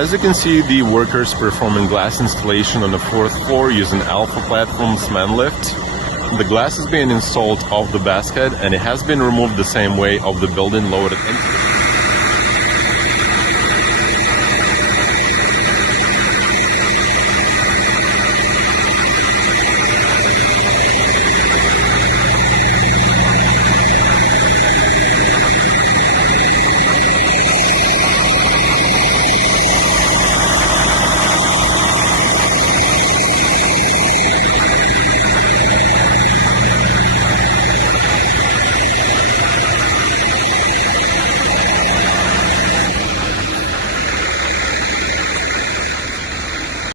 As you can see, the workers performing glass installation on the 4th floor using Alpha Platform's man lift. The glass is being installed off the basket and it has been removed the same way of the building loaded into it.